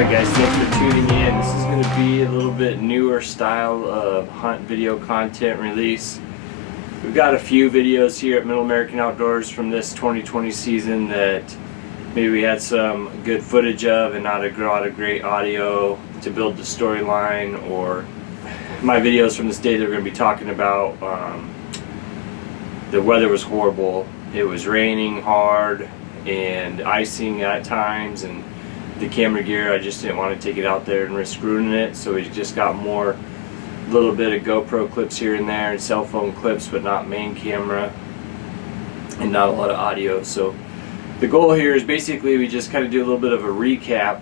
Alright guys, thanks for tuning in. This is going to be a little bit newer style of hunt video content release. We've got a few videos here at Middle American Outdoors from this 2020 season that maybe we had some good footage of and not a lot of great audio to build the storyline, or my videos from this day that we're going to be talking about. The weather was horrible. It was raining hard and icing at times, and the camera gear, I just didn't want to take it out there and risk ruining it, so we just got more little bit of GoPro clips here and there and cell phone clips, but not main camera, and not a lot of audio. So the goal here is basically we just kind of do a little bit of a recap.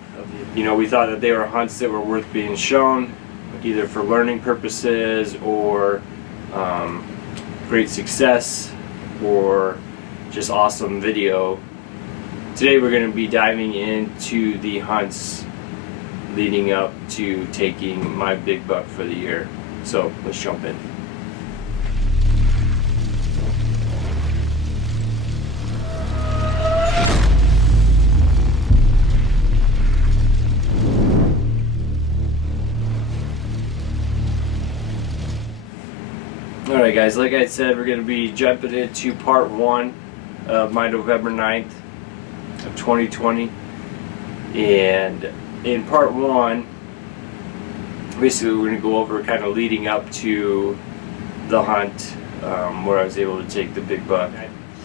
You know, we thought that they were hunts that were worth being shown, either for learning purposes or great success or just awesome video. Today we're going to be diving into the hunts leading up to taking my big buck for the year. So let's jump in. Alright guys, like I said, we're going to be jumping into part 1 of my November 9th of 2020, and in part 1 basically we're going to go over kind of leading up to the hunt where I was able to take the big buck.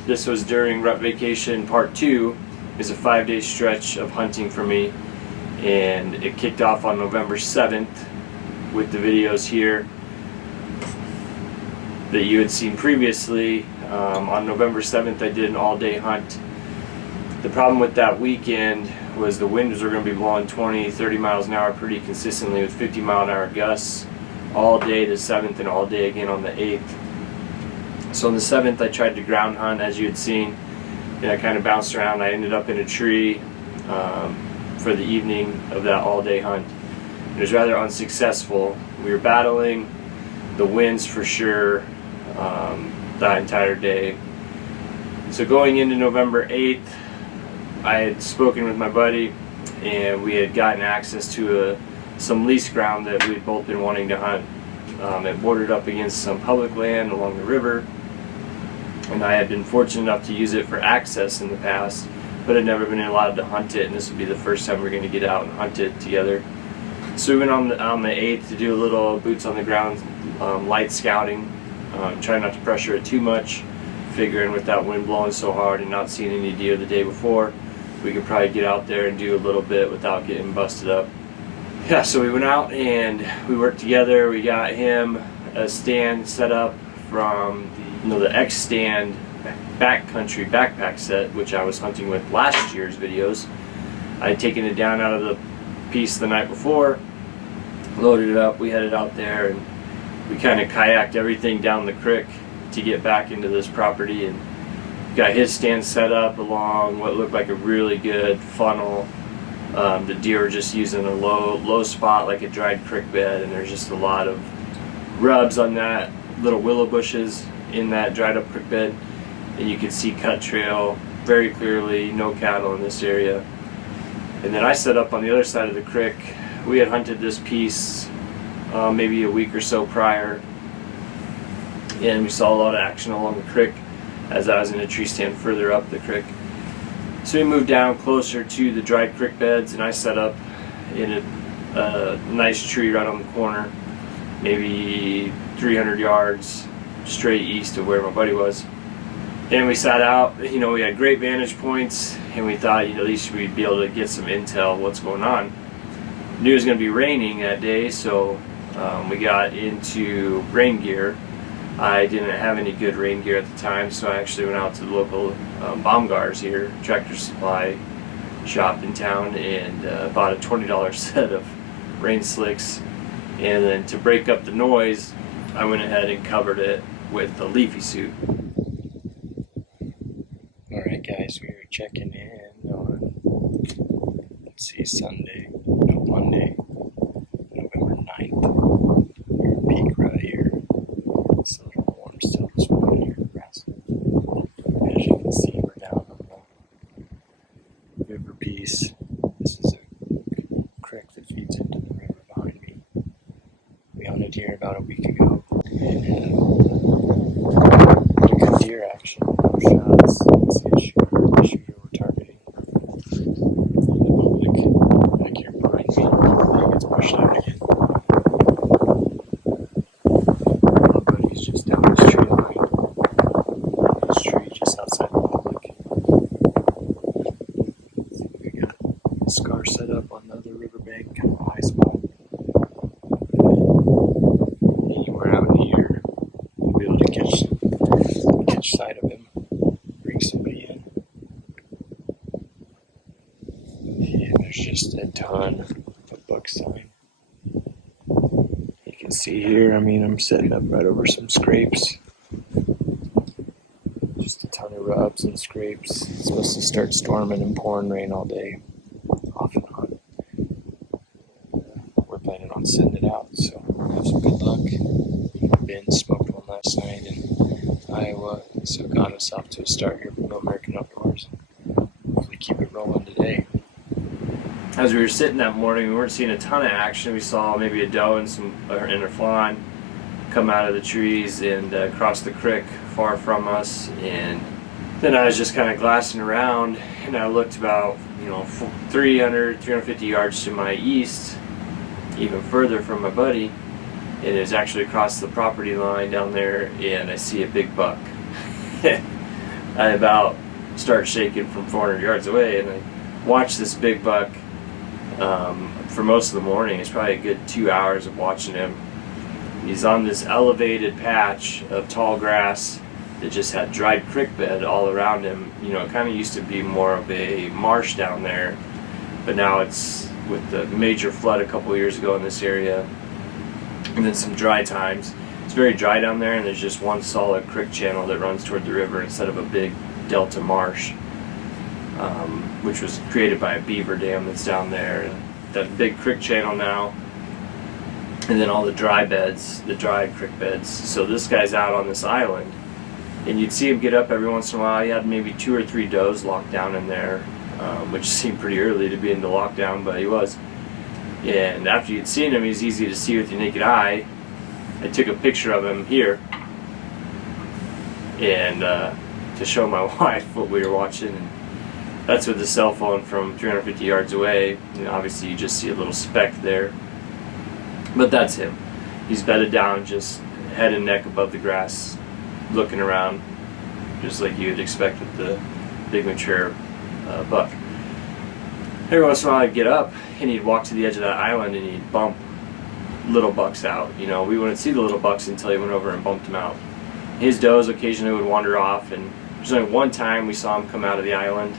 This was during Rut-Vacation. Part 2 is a 5-day stretch of hunting for me, and it kicked off on November 7th with the videos here that you had seen previously. On November 7th I did an all-day hunt. The problem with that weekend was the winds were going to be blowing 20-30 miles an hour pretty consistently with 50-mile-an-hour gusts all day the 7th and all day again on the 8th. So on the 7th I tried to ground hunt, as you had seen, and I kind of bounced around. I ended up in a tree for the evening of that all-day hunt. It was rather unsuccessful. We were battling the winds for sure that entire day. So going into November 8th, I had spoken with my buddy, and we had gotten access to some lease ground that we'd both been wanting to hunt. It bordered up against some public land along the river, and I had been fortunate enough to use it for access in the past, but had never been allowed to hunt it, and this would be the first time we were going to get out and hunt it together. So we went on the 8th to do a little boots on the ground light scouting, trying not to pressure it too much, figuring with that wind blowing so hard and not seeing any deer the day before, we could probably get out there and do a little bit without getting busted up. Yeah, so we went out and we worked together. We got him a stand set up from the X stand backcountry backpack set, which I was hunting with last year's videos. I had taken it down out of the piece the night before, loaded it up, we headed out there, and we kind of kayaked everything down the creek to get back into this property, and got his stand set up along what looked like a really good funnel. The deer were just using a low spot like a dried creek bed, and there's just a lot of rubs on that, little willow bushes in that dried up creek bed, and you could see cut trail very clearly, no cattle in this area. And then I set up on the other side of the creek. We had hunted this piece maybe a week or so prior, and we saw a lot of action along the creek as I was in a tree stand further up the creek. So we moved down closer to the dried creek beds, and I set up in a nice tree right on the corner, maybe 300 yards straight east of where my buddy was. And we sat out. You know, we had great vantage points, and we thought, you know, at least we'd be able to get some intel of what's going on. Knew it was going to be raining that day, so we got into rain gear. I didn't have any good rain gear at the time, so I actually went out to the local Baumgars here, Tractor Supply shop in town, and bought a $20 set of rain slicks. And then to break up the noise, I went ahead and covered it with a leafy suit. Alright guys, we are checking in on, let's see, Monday, November 9th. We're peak right here. It's a little warm still this morning here in Nebraska. As you can see, we're down on the river piece. This is a deer about a week ago. And had good deer action. No shots. See a shooter we're targeting. The public back here behind me. He gets pushed out again. My buddy's just down this tree line. This tree just outside the public. We got a scar set up on the other riverbank, kind of a high spot. Anywhere out here, we'll be able to catch sight of him, bring somebody in. And there's just a ton of buck sign. You can see here, I mean, I'm setting up right over some scrapes. Just a ton of rubs and scrapes. It's supposed to start storming and pouring rain all day, off and on. We're planning on sending it out, so have some good luck. Ben smoked one last night in Iowa, so got us off to a start here from American Outdoors. Hopefully keep it rolling today. As we were sitting that morning, we weren't seeing a ton of action. We saw maybe a doe and a fawn come out of the trees and cross the creek far from us. And then I was just kind of glassing around, and I looked about 350 yards to my east, even further from my buddy, and it was actually across the property line down there, and I see a big buck. I about start shaking from 400 yards away, and I watched this big buck for most of the morning. It's probably a good 2 hours of watching him. He's on this elevated patch of tall grass that just had dried creek bed all around him. It kind of used to be more of a marsh down there, but now it's, with the major flood a couple years ago in this area, and then some dry times, it's very dry down there, and there's just one solid creek channel that runs toward the river instead of a big delta marsh, which was created by a beaver dam that's down there. And that big creek channel now, and then all the dry beds, the dry creek beds. So this guy's out on this island, and you'd see him get up every once in a while. He had maybe 2 or 3 does locked down in there, which seemed pretty early to be into lockdown, but he was. And after you'd seen him, he's easy to see with your naked eye. I took a picture of him here, and to show my wife what we were watching. And that's with the cell phone from 350 yards away. Obviously you just see a little speck there, but that's him. He's bedded down, just head and neck above the grass, looking around, just like you'd expect with the big mature buck. Every once in a while I'd get up and he'd walk to the edge of that island and he'd bump little bucks out. We wouldn't see the little bucks until he went over and bumped them out. His does occasionally would wander off, and there's only one time we saw him come out of the island,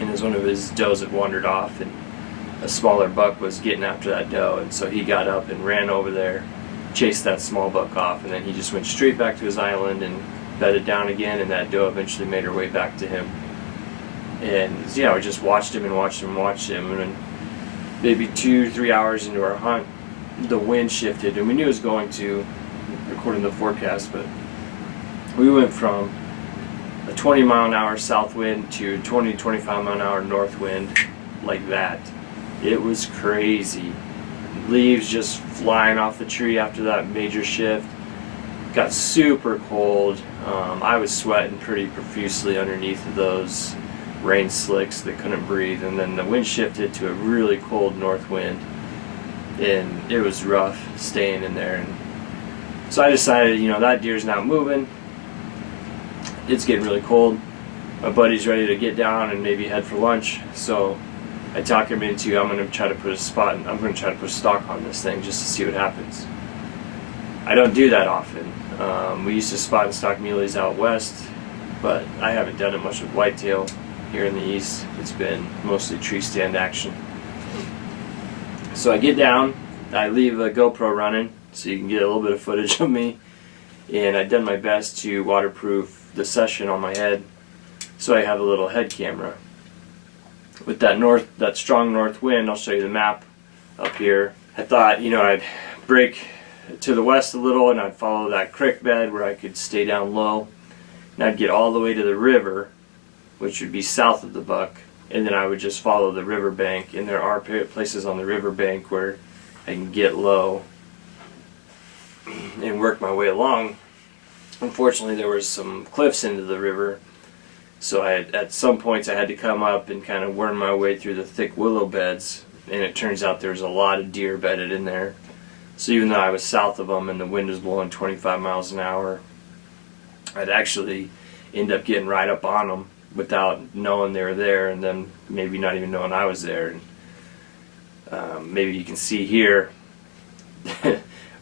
and as one of his does had wandered off, and a smaller buck was getting after that doe, and so he got up and ran over there, chased that small buck off, and then he just went straight back to his island and bedded down again, and that doe eventually made her way back to him. And yeah, we just watched him and watched him and watched him, and then maybe 2-3 hours into our hunt, the wind shifted, and we knew it was going to, according to the forecast, but we went from a 20-mile-an-hour south wind to 20-25 mile an hour north wind, like that. It was crazy. Leaves just flying off the tree after that major shift. Got super cold. I was sweating pretty profusely underneath of those rain slicks that couldn't breathe, and then the wind shifted to a really cold north wind, and it was rough staying in there. And so I decided, that deer's not moving. It's getting really cold. My buddy's ready to get down and maybe head for lunch, so I talk him into, I'm going to try to put a stock on this thing just to see what happens. I don't do that often. We used to spot and stock muleys out west, but I haven't done it much with whitetail here in the east. It's been mostly tree stand action. So I get down, I leave a GoPro running so you can get a little bit of footage of me, and I've done my best to waterproof the session on my head, so I have a little head camera. With that strong north wind, I'll show you the map up here. I thought, I'd break to the west a little and I'd follow that creek bed where I could stay down low, and I'd get all the way to the river, which would be south of the buck, and then I would just follow the river bank, and there are places on the river bank where I can get low and worked my way along. Unfortunately, there was some cliffs into the river, so at some points I had to come up and kind of worm my way through the thick willow beds, and it turns out there's a lot of deer bedded in there. So even though I was south of them and the wind was blowing 25 miles an hour, I'd actually end up getting right up on them without knowing they were there, and then maybe not even knowing I was there. And maybe you can see here,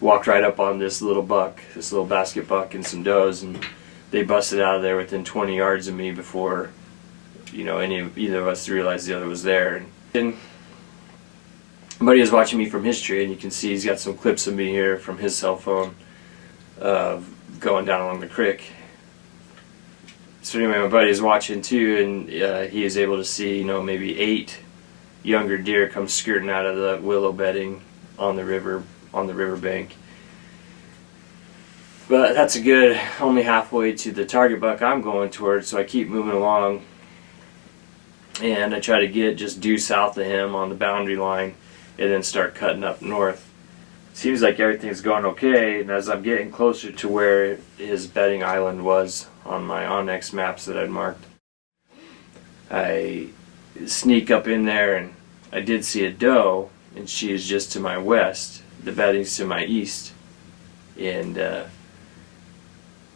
walked right up on this little buck, this little basket buck and some does, and they busted out of there within 20 yards of me before, you know, either of us realized the other was there. And buddy was watching me from his tree, and you can see he's got some clips of me here from his cell phone going down along the creek. So anyway, my buddy is watching too, and he is able to see, you know, maybe 8 younger deer come skirting out of the willow bedding on the riverbank. But that's a good only halfway to the target buck I'm going towards, so I keep moving along, and I try to get just due south of him on the boundary line, and then start cutting up north. Seems like everything's going okay, and as I'm getting closer to where his bedding island was on my Onyx maps that I'd marked, I sneak up in there, and I did see a doe, and she is just to my west. The bedding's to my east, and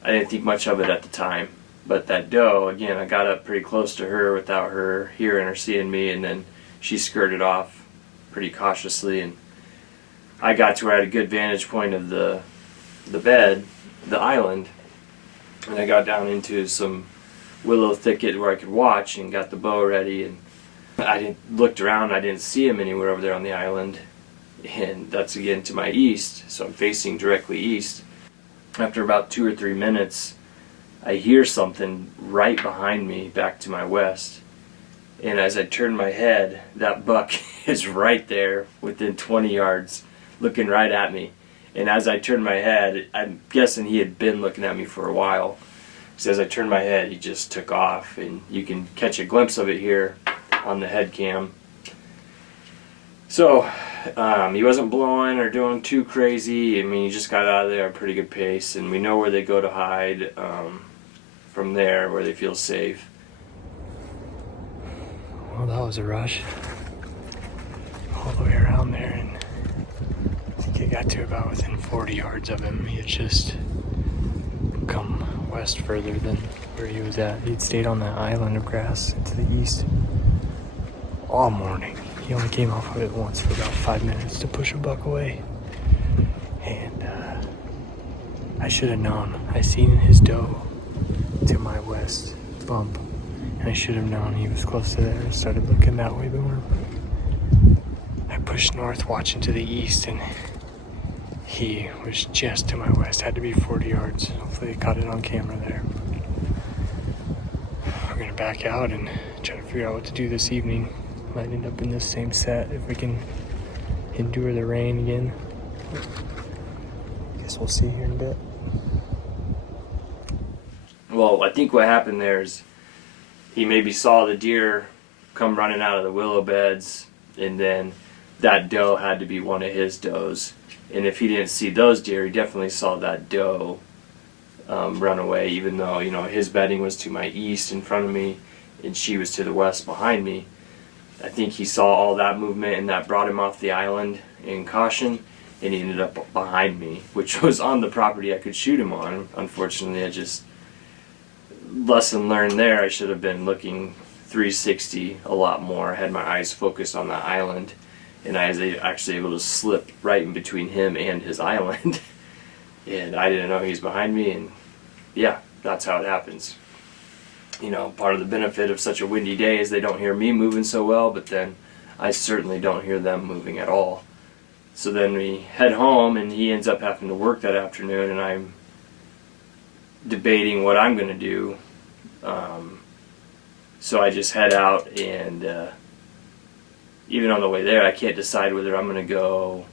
I didn't think much of it at the time. But that doe, again, I got up pretty close to her without her hearing or seeing me, and then she skirted off pretty cautiously, and I got to where I had a good vantage point of the bed, the island, and I got down into some willow thicket where I could watch and got the bow ready, and I looked around, I didn't see him anywhere over there on the island, and that's again to my east, so I'm facing directly east. After about 2 or 3 minutes, I hear something right behind me back to my west, and as I turn my head, that buck is right there within 20 yards looking right at me. And as I turned my head, I'm guessing he had been looking at me for a while, so as I turned my head, he just took off, and you can catch a glimpse of it here on the head cam. So he wasn't blowing or doing too crazy. I mean, he just got out of there at a pretty good pace, and we know where they go to hide from there, where they feel safe. Well, that was a rush. All the way around there, and I think I got to about within 40 yards of him. He had just come west further than where he was at. He'd stayed on that island of grass to the east all morning. He only came off of it once for about 5 minutes to push a buck away. And I should have known. I seen his doe to my west bump, and I should have known he was close to there and started looking that way more. I pushed north, watching to the east, and he was just to my west. Had to be 40 yards. Hopefully I caught it on camera there. We're gonna back out and try to figure out what to do this evening. Might end up in this same set if we can endure the rain again. Guess we'll see here in a bit. Well, I think what happened there is he maybe saw the deer come running out of the willow beds, and then that doe had to be one of his does. And if he didn't see those deer, he definitely saw that doe run away, even though, you know, his bedding was to my east in front of me and she was to the west behind me. I think he saw all that movement, and that brought him off the island in caution, and he ended up behind me, which was on the property I could shoot him on. Unfortunately, I just, lesson learned there, I should have been looking 360 a lot more. I had my eyes focused on that island, and I was actually able to slip right in between him and his island. And I didn't know he was behind me, and yeah, that's how it happens. You know, part of the benefit of such a windy day is they don't hear me moving so well, but then I certainly don't hear them moving at all. So then we head home, and he ends up having to work that afternoon, and I'm debating what I'm going to do. So I just head out, and even on the way there, I can't decide whether I'm going to go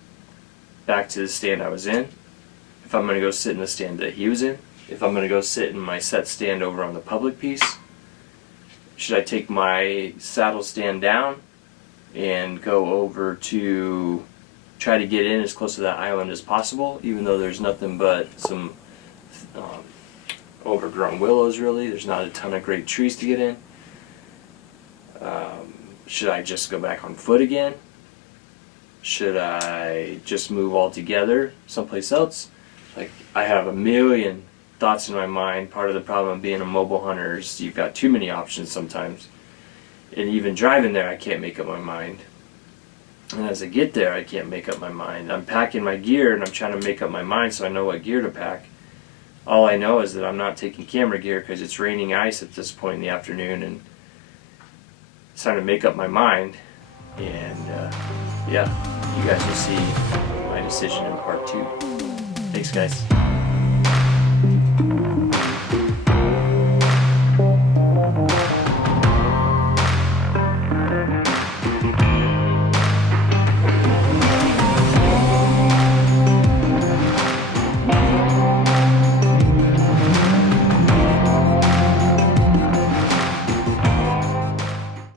back to the stand I was in, if I'm going to go sit in the stand that he was in, if I'm going to go sit in my set stand over on the public piece. Should I take my saddle stand down and go over to try to get in as close to that island as possible, even though there's nothing but some overgrown willows. Really, there's not a ton of great trees to get in. Should I just go back on foot again? Should I just move altogether someplace else? Like, I have a million thoughts in my mind. Part of the problem of being a mobile hunter is you've got too many options sometimes. And even driving there, I can't make up my mind. And as I get there, I can't make up my mind. I'm packing my gear and I'm trying to make up my mind so I know what gear to pack. All I know is that I'm not taking camera gear because it's raining ice at this point in the afternoon, and it's time to make up my mind. And yeah, you guys will see my decision in part 2. Thanks, guys.